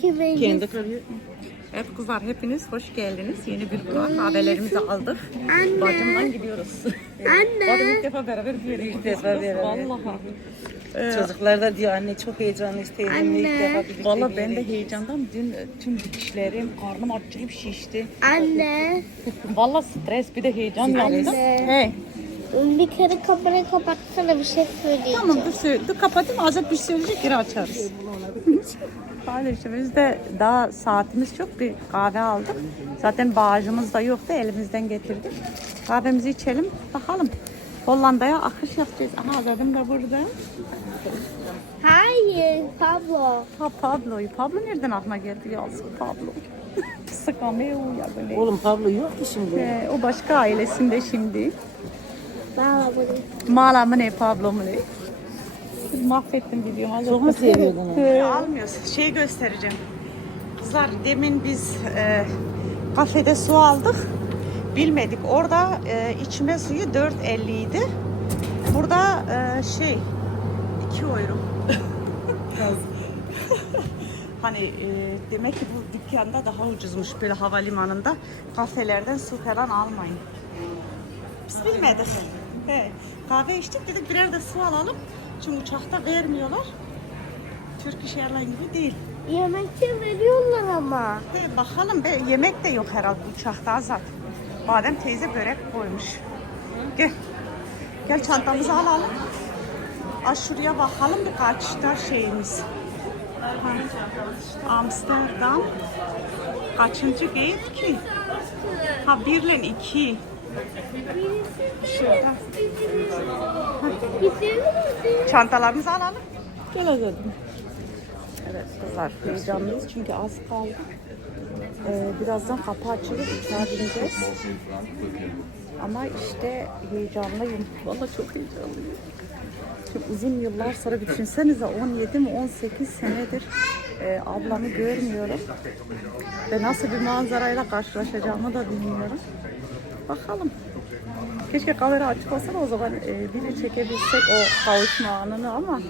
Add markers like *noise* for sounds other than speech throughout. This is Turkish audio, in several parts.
Kimin? Kendi kalıyor. Evet kızlar hepiniz hoş geldiniz. Yeni bir vlog haberlerimizi aldık. Anne. Bacımla gidiyoruz. Anne. Bacım ilk defa beraber bir yere defa gidiyoruz. beraber. Vallahi. Ee, Çocuklar da diyor anne çok heyecanlıyız teyzemle ilk Anne. defa birlikte Valla ben de heyecandan dün e, tüm dikişlerim, karnım acayip şişti. Anne. *laughs* Valla stres bir de heyecan yaptım. Anne. Hey. Bir kere kamerayı kapatsana bir şey söyleyeceğim. Tamam dur, söyle, dur kapatayım azat bir söyleyecek geri açarız. *laughs* Biz de daha saatimiz çok bir kahve aldık. Zaten bağcımız da yoktu elimizden getirdik. Kahvemizi içelim bakalım. Hollanda'ya akış yapacağız. Aha Azad'ım da burada. Hayır Pablo. Ha Pablo'yu. Pablo nereden aklına geldi ya? Pablo. *laughs* Sıkamıyor ya böyle. Oğlum Pablo yok ki şimdi. Ee, o başka ailesinde şimdi. Mala mı ne Pablo mu ne? Mahvettim videomu. Çok mu seviyordun onu? Ee, Almıyoruz. Şey göstereceğim. Kızlar demin biz e, kafede su aldık. Bilmedik. Orada e, içme suyu 4.50 idi. Burada e, şey 2 euro. *laughs* hani e, demek ki bu dükkanda daha ucuzmuş böyle havalimanında. Kafelerden su falan almayın. Biz bilmedik. He, kahve içtik dedik birer de su alalım. Çünkü uçakta vermiyorlar. Turkish Airlines gibi değil. Yemekte veriyorlar ama. De, bakalım be yemek de yok herhalde uçakta azat. Badem teyze börek koymuş. Gel. Gel çantamızı alalım. Aa, şuraya bakalım birkaç da şeyimiz. Ha, Amsterdam. Kaçıncı gate ki? Ha birle iki. Şurada. Çantalarımızı alalım. Gel Azad'ım. Evet kızlar heyecanlıyız çünkü az kaldı. Ee, birazdan kapı açılır uçağa bineceğiz. Ama işte heyecanlıyım. Vallahi çok heyecanlıyım. Çok uzun yıllar sonra bir düşünsenize 17 mi 18 senedir e, ablamı görmüyorum. Ve nasıl bir manzarayla karşılaşacağımı da bilmiyorum. Bakalım. Keşke kamera açık olsa da o zaman e, biri çekebilsek o kavuşma anını ama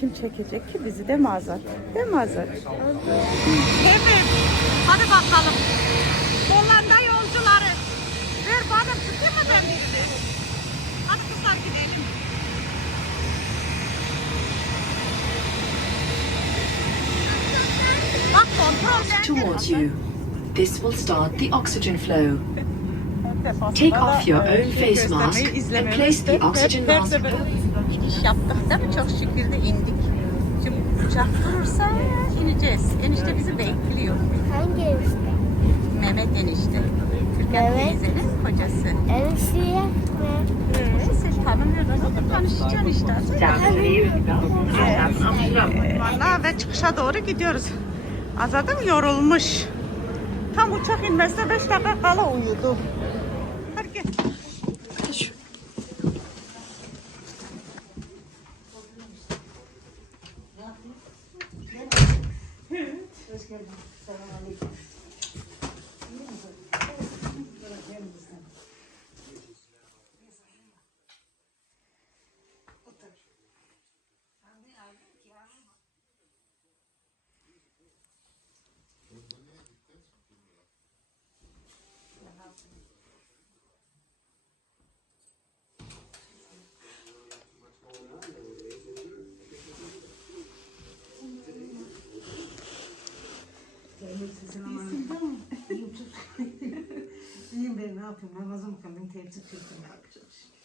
kim çekecek ki bizi de mi Azat? Değil mi Azat? Evet. Hadi bakalım. Hollanda yolcuları. Ver bana tutayım mı ben birini? Hadi kızlar gidelim. Bak kontrol towards you. This will start the oxygen flow. Take off your own face mask and place the oxygen mask İş yaptık değil mi? Çok şükür de indik. Şimdi uçak durursa ineceğiz. Enişte bizi bekliyor. Hangi enişte? Mehmet enişte. Türkan Evet. teyzenin kocası. Enişteye mi? Sen tanımıyordun. Tanışacaksın işte. Valla ve çıkışa doğru gidiyoruz. Azadım yorulmuş. Tam uçak inmesine 5 dakika kala uyudu. Hadi gel. Şu. *laughs* İyiyim ben ne yapayım? Namazımı kıldım, tebrik çektim. Ne yapacağım şimdi?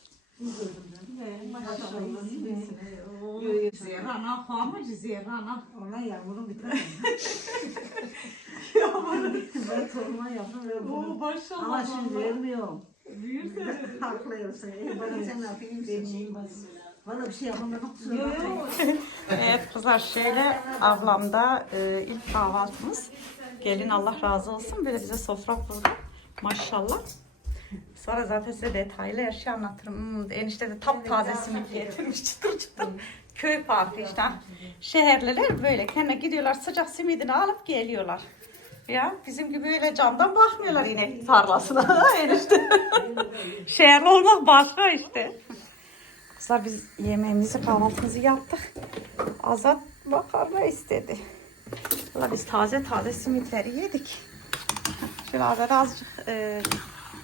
Zerana, hamacı Zerana. Ona yavrum bir tane. Ben torunuma yaptım maşallah. Ama şimdi vermiyorum. Büyürse. *laughs* Haklıyorsun. Bana sen ne yapayım? Vermeyeyim bana. Bana bir şey bakmayın. Evet kızlar şöyle ablamda e, ilk kahvaltımız. Gelin Allah razı olsun böyle bize sofra kurdu. Maşallah. Sonra zaten size detaylı her şeyi anlatırım. Hmm, enişte de taptaze simit getirmiş çıtır çıtır. Köy parkı işte. Şehirliler böyle kendine gidiyorlar sıcak simidini alıp geliyorlar. Ya bizim gibi öyle camdan bakmıyorlar inek tarlasına *laughs* enişte. Şehirli olmak başka işte. Kızlar biz yemeğimizi kahvaltımızı yaptık. Azat makarna istedi. Valla biz taze taze simitleri yedik. Şöyle abi azıcık e,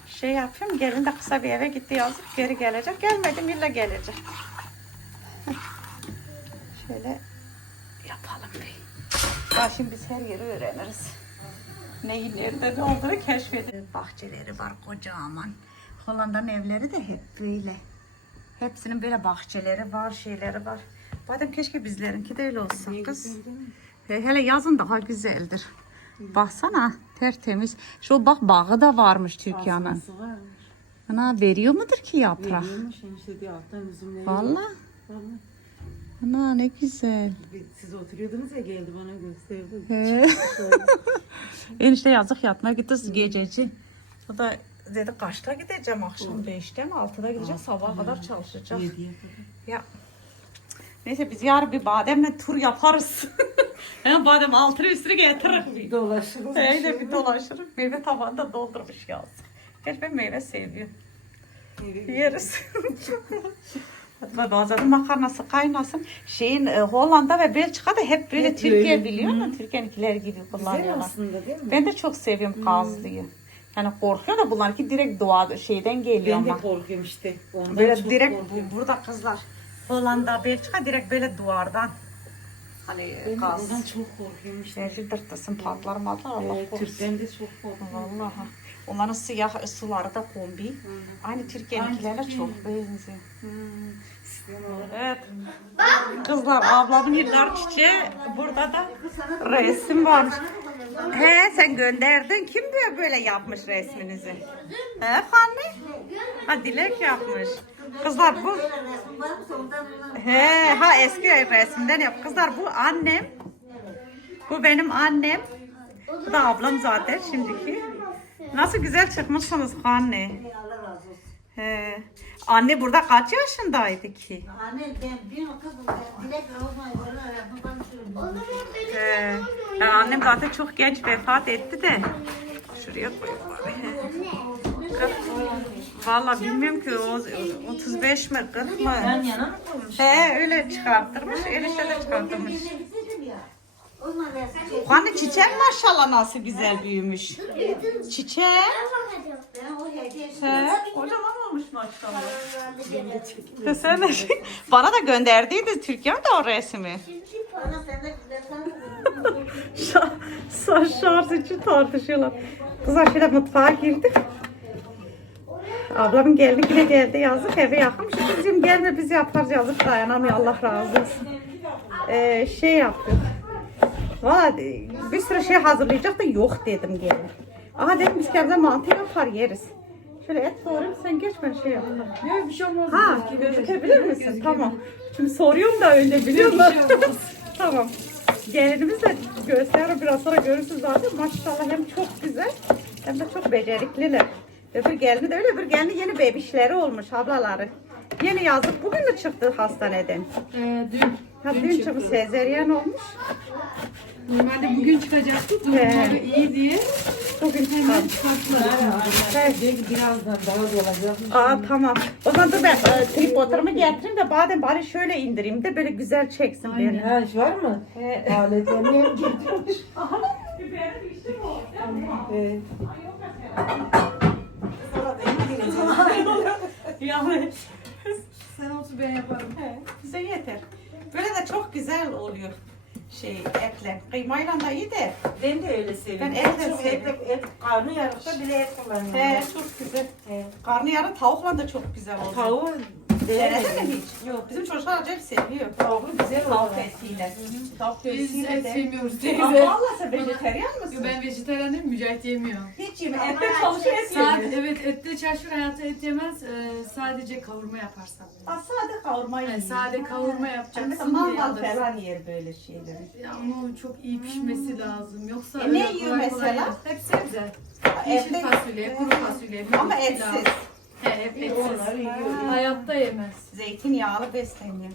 şey yapayım. Gelin de kısa bir eve gitti yazıp geri gelecek. Gelmedim illa gelecek. Şöyle yapalım bir. Daha şimdi biz her yeri öğreniriz. Neyin nerede ne olduğunu keşfederiz. Bahçeleri var kocaman. Hollanda'nın evleri de hep böyle. Hepsinin böyle bahçeleri var, şeyleri var. Badem keşke bizlerinki de öyle olsa kız. He- Hele yazın daha güzeldir. Baksana tertemiz. Şu bak bağı da varmış Türkiye'nin. Ana veriyor mudur ki yaprak? Veriyormuş enişte diye alttan üzümleri. Valla. Vallahi. Ana ne güzel. Siz oturuyordunuz ya geldi bana gösterdi. *laughs* Enişte yazık yatmaya gitti gececi. O da dedi kaçta gideceğim akşam 5'te mi 6'da gideceğim sabaha kadar çalışacağım. Ya. Neyse biz yarın bir bademle tur yaparız. *laughs* Hem badem altını üstüne getiririz. bir. Dolaşırız. Öyle bir dolaşırız. Meyve tabağını da doldurmuş yaz. Gerçi ben meyve seviyorum. Yeriz. Hatta bazen makarnası kaynasın. Şeyin e, Hollanda ve Belçika'da hep böyle Hep Türkiye böyle. biliyor musun? Türkiye'ninkiler gibi Güzel kullanıyorlar. aslında değil mi? Ben de çok seviyorum kazlıyı. Yani korkuyorum da bunlar ki direkt doğa şeyden geliyor Ben de ama. korkuyorum işte. Ondan Böyle çok direkt korkuyorum. bu, burada kızlar Hollanda, Belçika direkt böyle duvardan. Hani Ben gaz. ondan çok korkuyorum işte. Enerji dırtlasın patlar matlar Allah Evet, korusun. De çok korkuyorum. Vallahi. Onların siyah suları da kombi. Aynı Türkiye'ninkilerle Aynı çok benziyor. Evet. Kızlar ablamın yıllar çiçeği. Burada da resim varmış. He sen gönderdin. Kim diyor böyle yapmış resminizi? He anne? Ha Dilek yapmış. Kızlar bu He ha eski resimden yap. Kızlar bu annem. Bu benim annem. Bu da ablam zaten şimdiki. Nasıl güzel çıkmışsınız anne. Allah razı olsun. He. Anne burada kaç yaşındaydı ki? Anne ben bir kızım ben dilek olmayı annem zaten çok genç vefat etti de. Şuraya koyayım bari. Valla bilmiyorum ki o 35 mi 40 mı? Yan yana mı koymuş? He öyle çıkarttırmış. Enişte de çıkarttırmış. Anne çiçek maşallah nasıl güzel büyümüş. Çiçek. ben o hediye He. Kocaman olmuş maşallah. He, Sen de *laughs* bana da gönderdiydi Türkiye'de o resmi. Bana sen de ben Şar sana şarj için tartışıyorlar. Kızlar şöyle mutfağa girdik. Ablamın gelini yine geldi yazık eve yakınmış. Bizim gelme biz yaparız yazık dayanamıyor Allah razı olsun. Ee, şey yaptık. Valla bir sürü şey hazırlayacak da yok dedim gelin. Aha dedim biz kendimize mantı yapar yeriz. Şöyle et doğrayayım sen geç ben şey yapayım. Yok bir şey olmaz. Ha gözükebilir misin? Tamam. Şimdi soruyorum da önce biliyor musun? *laughs* tamam. Gelinimiz de gösterir biraz sonra görürsünüz zaten. Maşallah hem çok güzel hem de çok becerikliler. Öbür gelini de öyle öbür gelini yeni bebişleri olmuş ablaları. Yeni yazdık. Bugün mü çıktı hastaneden? Ee, dün. Ha, dün çıktı sezeryen olmuş. Normalde bugün çıkacaktı. He. Durumları iyi diye Bugün hemen çıkarttılar. Evet. Birazdan daha dolacak. Aa tamam. O zaman dur ben e, tripodlarımı getireyim de badem bari şöyle indireyim de böyle güzel çeksin beni. Ha var mı? Aletlerini hep getirmiş. Evet. Yani Sen otur ben yaparım. bize yeter. Böyle de çok güzel oluyor şey etle. Kıymayla da iyi de. Ben de öyle seviyorum. Ben et de Çok seviyorum. Et, et karnı yarıkta bile et kullanıyorum. He çok güzel. Karnıyarı tavukla da çok güzel oluyor. Tavuğu Denedin mi hiç? Yok. Bizim çocuklar acayip seviyor. Tavuğu güzel Tavuk olur. etiyle. Tavuk Biz etiyle et de. sevmiyoruz teyze. Vallahi sen vejeteryan mısın? Ben vejetaryen değilim, Mücahit yemiyor. Hiç yeme. Ette çalışıyor et Sadece, yemiyor. *laughs* evet ette çarşır hayatı et yemez. Ee, sadece kavurma yaparsan. Aa, Sade kavurma Yani yiyor. sade kavurma Yani yapacaksın mesela diye mangal alırsın. falan yer böyle şeyleri. Ya Ama o çok iyi pişmesi lazım. Yoksa E, öyle ne yiyor kolay kolay mesela? yemez. Hep sebze. Yeşil Evde- fasulye, kuru fasulye, Ama pilav. etsiz. He, hep etsiz. Hayatta yemez. Zeytinyağlı besleniyor.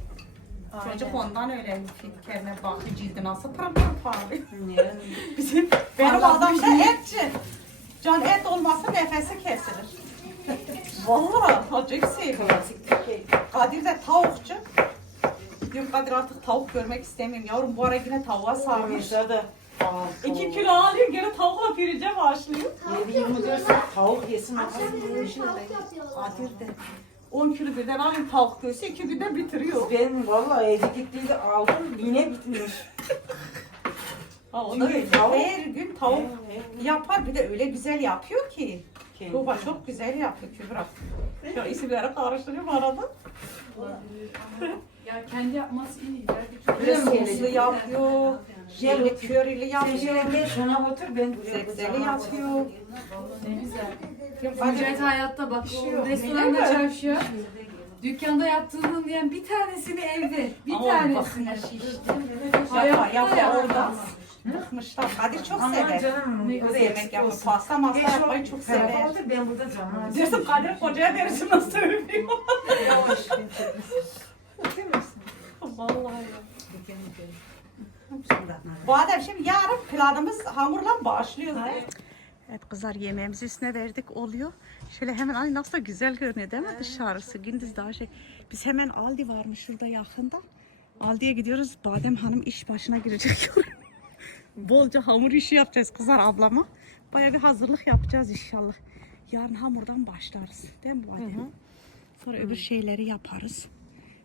Çocuk ondan öğrendi ki kendine bakıyor cildi nasıl pırıl pırıl parlıyor. Bizim benim adam da etçi. Can et olmazsa nefesi kesilir. *laughs* Vallahi acayip seviyor. Kadir de tavukçu. Diyorum Kadir artık tavuk görmek istemiyorum. Yavrum bu ara yine tavuğa sarmış. Da 2 kilo alıyor gene tavukla pirince başlıyor. 7-24 saat tavuk yesin. Adir de 10 kilo birden alayım tavuk göğsü 2 günde bitiriyor. Ben vallahi evde gittiğinde aldım yine bitmiş. *laughs* Ha, o da Çünkü tavuk- her gün tavuk yapar bir de öyle güzel yapıyor ki. Tuğba çok güzel yapıyor Kübra. Ya isimleri karıştırıyorum arada. Ya kendi yapması iyi. Bir de Öyle mi soslu yapıyor. Jelli körili yapıyor. gel şuna otur ben buraya Sebzeli yapıyor. Ne güzel. Mücahit hayatta bak yok, restoranda mi? çalışıyor. Dükkanda yaptığının diyen bir tanesini evde. Bir Ama tanesini. bakın şişti. Yapa Hayatta yapa yapamaz. orada. Bıkmışlar. Kadir çok Aman sever. canım. O da yemek yapıyor. Pasta masta yapmayı çok sever. Otur ben burada canım. Diyorsun Kadir kocaya verirsin nasıl söylüyor. Vallahi ya. Bu adam şimdi yarın planımız hamurla başlıyor. Evet kızlar yemeğimizi üstüne verdik oluyor. Şöyle hemen ay nasıl da güzel görünüyor değil mi dışarısı? Gündüz daha şey. Biz hemen Aldi varmış şurada yakında. Aldi'ye gidiyoruz. Badem Hanım iş başına girecek. *laughs* Bolca hamur işi yapacağız kızlar ablama. Baya bir hazırlık yapacağız inşallah. Yarın hamurdan başlarız. Değil mi Badem? Sonra öbür şeyleri yaparız.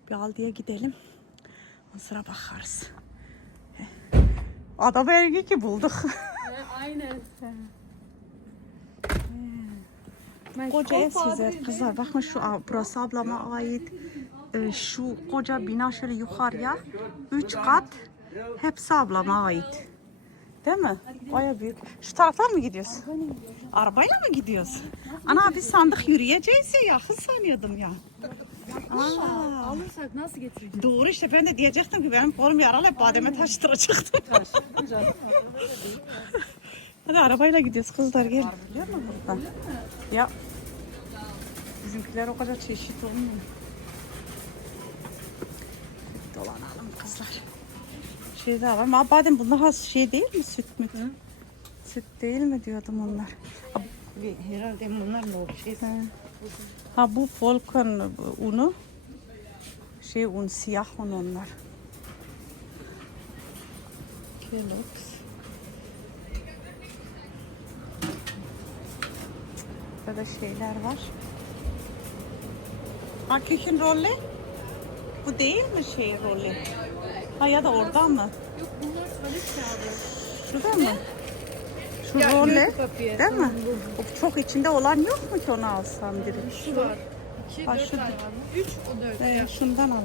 Bir Aldi'ye gidelim. Ondan sonra bakarız. Adam ergi ki bulduk. *laughs* Aynen. Koca ev size kızlar bakın şu burası ablama ait. Ee, şu koca bina şöyle yukarıya. Üç kat. Hepsi ablama ait. Değil mi? Baya büyük. Şu taraftan mı gidiyoruz? Arabayla mı gidiyoruz? Ana biz sandık yürüyeceğiz ya yakın sanıyordum ya. Aa, Alırsak nasıl getireceğiz? doğru işte ben de diyecektim ki benim kolum yaralı hep bademe taştıracaktım. Hadi arabayla gidiyoruz kızlar gel. Biliyor musun buradan? Ya. Bizimkiler o kadar çeşit olmuyor. Dolanalım kızlar. Şey daha var. Ama badem bunlar has şey değil mi süt mü? Süt değil mi diyordum onlar. Ha, Herhalde bunlar ne şey. Ha. Ha bu Volkan unu. Şey un siyah un onlar. Kellogg's. Burada şeyler var. Ha küçük rolle. Bu değil mi şey rolle? Ha ya da oradan mı? Yok bunlar tuvalet kağıdı. Şurada mı? Şu rolle. Değil mi? O çok içinde olan yok mu ki onu alsam direkt? Şu var. 2, Ha, 4 şu- tane var. 3, o 4. Ee, şundan al.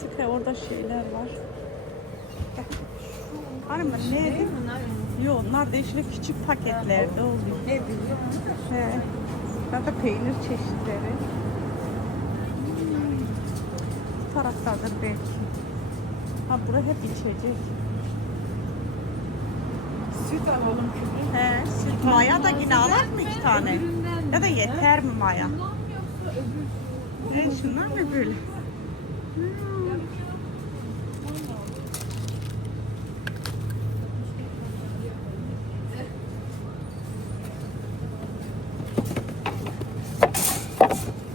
Sıkı orada şeyler var. Hani mi? Neydi? Yok onlar da işte küçük paketlerde oluyor. Ne biliyor musun? He. Burada peynir çeşitleri. Hmm. Bu taraftadır belki. Ha bura hep içecek. Süt alalım kübra. He, süt maya da yine alak mı iki tane? Ya da yeter mi maya? E, şunlar mı böyle? Hmm.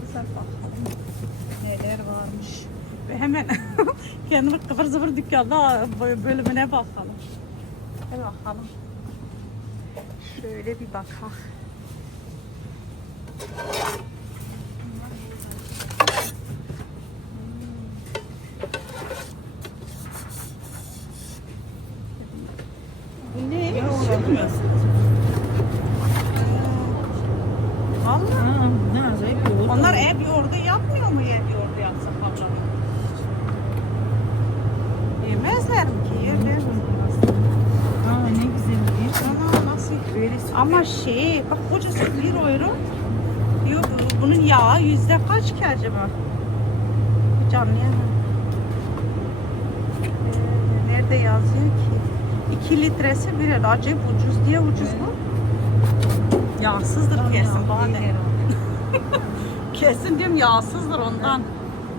Güzel bakalım. Neler varmış. Ve hemen kıvır zıvır dükkanda bölümüne bakalım. Hadi bakalım. Şöyle bir bakalım. Bu ne? Ya olamaz. Valla. Ha, ne acayip yoğurt. Onlar ev yoğurdu yapmıyor mu ev yoğurdu yapsak abla? Yemezler mi ki? Yerler mi? Aa ne güzel değil. Ana nasıl? Böyle süt. Ama şey, bak kocası bir euro. Diyor bu- bunun yağı yüzde kaç ki acaba? Hiç anlayamam. Ee, nerede yazıyor ki? 2 litresi bir euro. Acayip ucuz diye ucuz bu. Yağsızdır kesin badem. *laughs* Kesin diyorum yağsızdır ondan.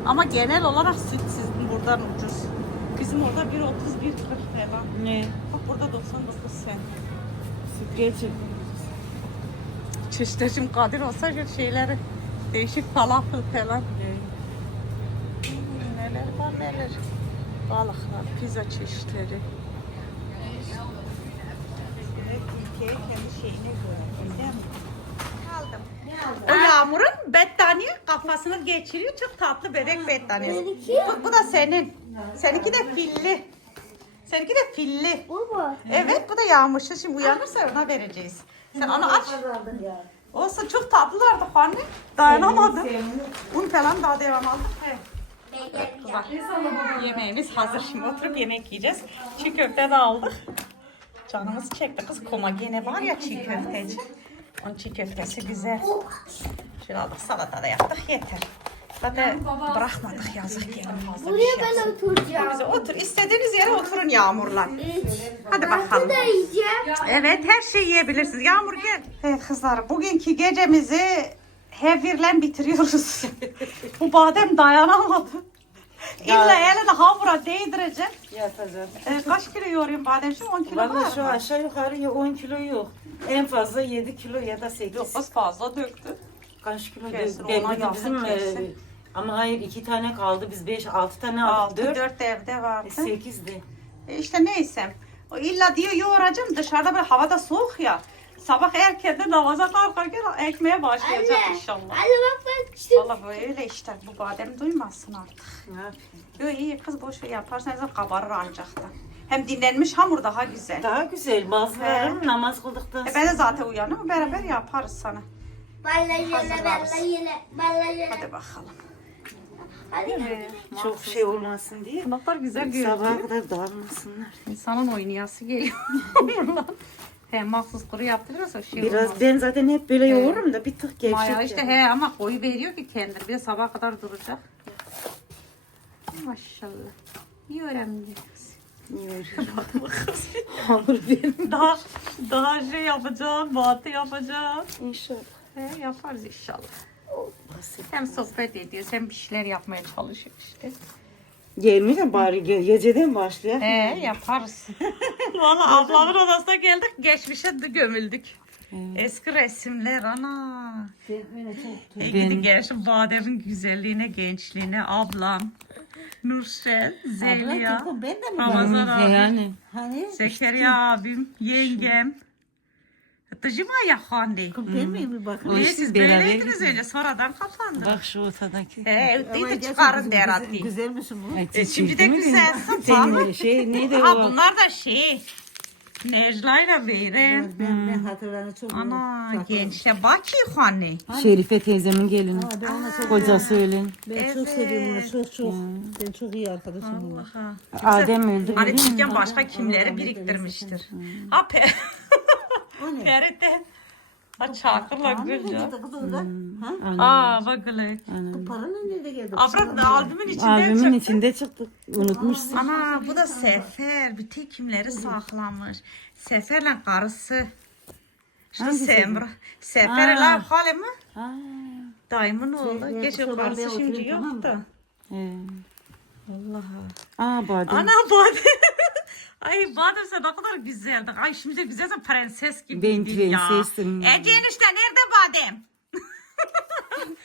Ama genel olarak süt sizin buradan ucuz. Bizim orada 1.30 1.40 falan. Ne? Bak burada 99 sen. Süt gerçek. Çeşitler şimdi Kadir olsa şeyleri değişik falafel falan. neler var neler. Balıklar, pizza çeşitleri. O Yağmur'un battaniye kafasını geçiriyor. Çok tatlı bebek battaniyesi. Bu, bu da senin. Seninki de filli. Seninki de filli. Bu mu? Evet bu da Yağmur'un. Şimdi uyanırsa ona vereceğiz. Sen onu aç. ya. Olsun çok tatlılardı anne. Dayanamadım. Un falan daha devam aldım. Evet. Yemeğimiz hazır. Şimdi oturup yemek yiyeceğiz. Çiğ köfte de aldık. Canımız çekti. Kız koma gene var ya çiğ köfteci. Onun çiğ köftesi güzel. Şöyle aldık salata da yaptık yeter. Zaten bırakmadık yazık bir Buraya ben yapsın. oturacağım. Bize otur. istediğiniz yere oturun Yağmurlar. Hadi bakalım. da yiyeceğim. Evet her şeyi yiyebilirsiniz. Yağmur gel. Evet kızlar bugünkü gecemizi hevirle bitiriyoruz. *laughs* Bu badem dayanamadı. İlla eline hamura değdireceğim. Yatacağım. Ee, kaç kilo yoruyorum badem şimdi 10 kilo var Valla şu mı? aşağı yukarı ya 10 kilo yok. En fazla 7 kilo ya da 8. Yok kız fazla döktü. Kaç kilo Kesin, ona yakın bizim kesin. e, ama hayır iki tane kaldı. Biz 5 6 tane aldık. 6 4 4 evde vardı. 8'di. E işte neyse. O illa diyor yoğuracağım dışarıda böyle havada soğuk ya. Sabah erkenden namaza kalkarken ekmeğe başlayacak Anne. inşallah. Anne bak bak. Valla böyle işte bu badem duymazsın artık. Yok iyi kız boş ver yaparsan kabarır ancak da. Hem dinlenmiş hamur daha güzel. Daha güzel. Bazıları namaz kıldıktan E ben de zaten uyanım beraber yaparız sana. Balla yine balla yine balla yine. Hadi bakalım. Hadi. çok şey olmasın diye. Kulaklar güzel Sabaha kadar dağılmasınlar. İnsanın oynayası geliyor. *laughs* he mahsus kuru yaptırıyorsa şey Biraz olmaz. ben zaten hep böyle yoğururum da bir tık gevşek. Maya işte yani. he ama koyu veriyor ki kendini. Bir de sabaha kadar duracak. Maşallah. İyi öğrenmiyoruz. Hamur *laughs* benim. Daha daha şey yapacağım, batı yapacağım. İnşallah. He, yaparız inşallah. Hem sohbet ediyoruz hem bir şeyler yapmaya çalışıyoruz işte. Gelmiyor bari ge- geceden başlıyor. He yaparız. *laughs* Valla ablamın odasına geldik geçmişe de gömüldük. Eski resimler ana. E gidi gerçi bademin güzelliğine, gençliğine ablam. Nurşen, Zeliha, de? Ramazan abi, Yani. Hani? Zekeriya abim, yengem. Tıcıma ya handi. Ben miyim bir bakın. Niye siz siz beraber böyleydiniz önce sonradan kapandı. Bak şu ortadaki. He, Ama ötteyi de çıkarın güzel- deratti. Güzel, misin bu? E, şimdi de güzelsin Senin falan. şey neydi Ha o? bunlar da şey. Necla'yla Beyre. Ben, ben hatırlarını çok Ana gençler bak ki anne. Şerife teyzemin gelini. Ben ona çok, Kocası öyle. ben çok seviyorum onu. Çok çok. Ben çok iyi arkadaşım onunla. Aha. Adem öldü. Hani biliyor musun? çocukken başka kimleri biriktirmiştir. Ha *laughs* pe. O ne? Perite. Ha çakırla Ne gülce. Ha? Aa bak öyle. Bu para nerede geldi? Abrak da albümün içinden Albümün çıktı. içinde çıktı. Unutmuşsun. Ana bu da Sefer. Bütün kimleri saklamış. Seferle karısı. İşte? Semra. Sefer ile hali mi? Dayımın oğlu. Geçen sobada karısı şimdi yok da. He. Allah'a. Aa badem. Ana badem. Ay badem sen ne kadar güzeldin. Ay şimdi de güzelsin prenses gibiydin Ben ya. prensesim. Ece enişte nerede badem?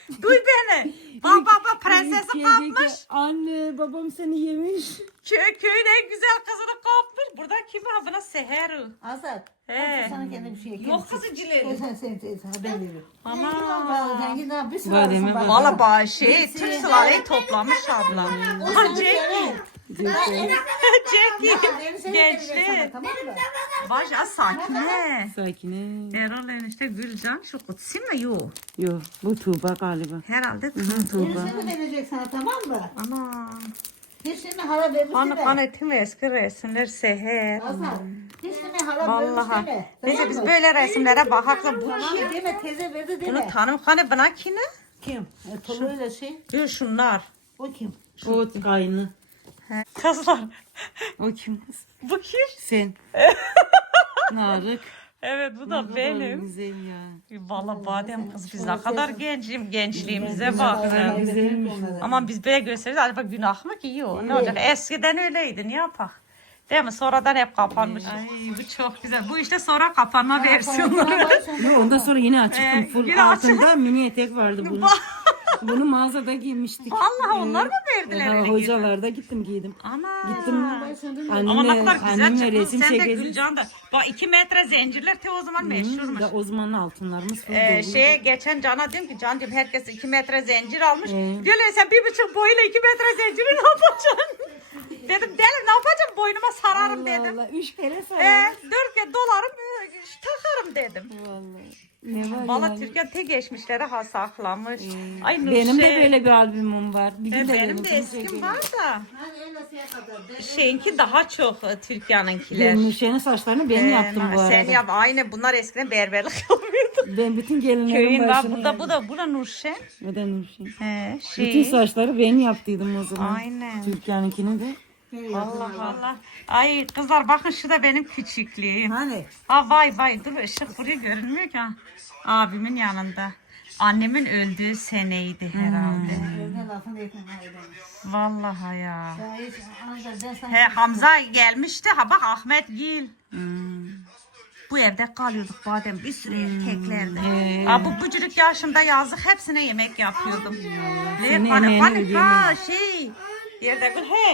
*laughs* Duy beni. Bak bak bak prensesi kapmış. Anne babam seni yemiş. Köy, köyün en güzel kızını kapmış. Burada kim var? Buna Seher. Azat. He. Sana kendi bir şey eklerim. Yok kızı cileri. sen sen sen ben veririm. Ana. Sen git ne bir bak. Valla şey Türk sülaleyi toplamış abla. Ha Jackie. Jackie. Gençli. Tamam mı? Baş ya sakine. Sakine. Erol enişte Gülcan şu kutsi mi? Yok. Yok bu Tuğba galiba. Herhalde Birisini verecek sana tamam mı? Ana. Birisini hala vermiş Ana deme. kan etim eski resimler seher. Azat. Birisini hala vermiş Vallahi. deme. Neyse biz böyle resimlere bakakla bu Tamam kim? deme teyze verdi Bunu deme. tanım hani bana ki ne? Kim? E, Tolu'yla şey. Diyor şunlar. O kim? O kaynı. *laughs* Kızlar. O kim? Bu kim? Sen. *laughs* Narık. Evet bu da benim. Güzel ya. Vallahi badem kız biz ne kadar gencim gençliğimize bakın. Güzelmiş. Ama biz böyle gösteriyoruz. Acaba günah mı ki? Yok. Ne olacak? Eskiden öyleydi. Ne yapak? Değil mi? Sonradan hep kapanmış. Ay bu çok güzel. Bu işte sonra kapanma versiyonu. Yok ondan sonra yine açıktım. *laughs* Ee, Full altında mini etek vardı bunun. Bunu mağazada giymiştik. Vallahi onlar mı verdiler öyle giydim? hocalarda gittim giydim. Ana. Gittim. Ama ne kadar güzel annemle çıktın. resim Sen de. Gülcan da. Bak iki metre zincirler te o zaman meşhurmuş. Da o zamanın altınlarımız full Ee, dolu. şeye geçen Can'a diyorum ki Can'cığım herkes iki metre zincir almış. Ee? Diyor "Lan sen bir buçuk boyuyla iki metre zinciri ne yapacaksın? *laughs* dedim deli ne yapacağım boynuma sararım dedim. Vallahi üç kere say. Ee, dört kere dolarım e, takarım dedim. Vallahi. Ne var Valla yani? Türkiye tek geçmişlere ha saklamış. Ay Nurşe. Benim de böyle bir albümüm var. Bir gün E, de benim de eskim çekeyim. var da. Şeyinki daha çok e, Türkiye'ninkiler. Ben Nurşen'in saçlarını ben Ee, yaptım bu arada. Sen yap aynı bunlar eskiden berberlik *laughs* yapıyordun. Ben bütün gelinlerin Köyün var başını bu da bu da bu da Nurşen. O da Nurşen. He, Bütün şey. saçları ben yaptıydım o zaman. Aynen. Türkiye'ninkini de. Allah Allah. Ay kızlar bakın şu da benim küçüklüğüm. Hani? Ha vay vay dur ışık buraya görünmüyor ki. ha. Abimin yanında. Annemin öldüğü seneydi herhalde. Lafını etme hayır. Vallahi ya. He Hamza gelmişti. Ha bak Ahmet Gil. Bu evde kalıyorduk badem bir sürü erkeklerdi. Ha, bu bücürük yaşımda yazık hepsine yemek yapıyordum. Ne hani biliyorum ha şey ये देखो हे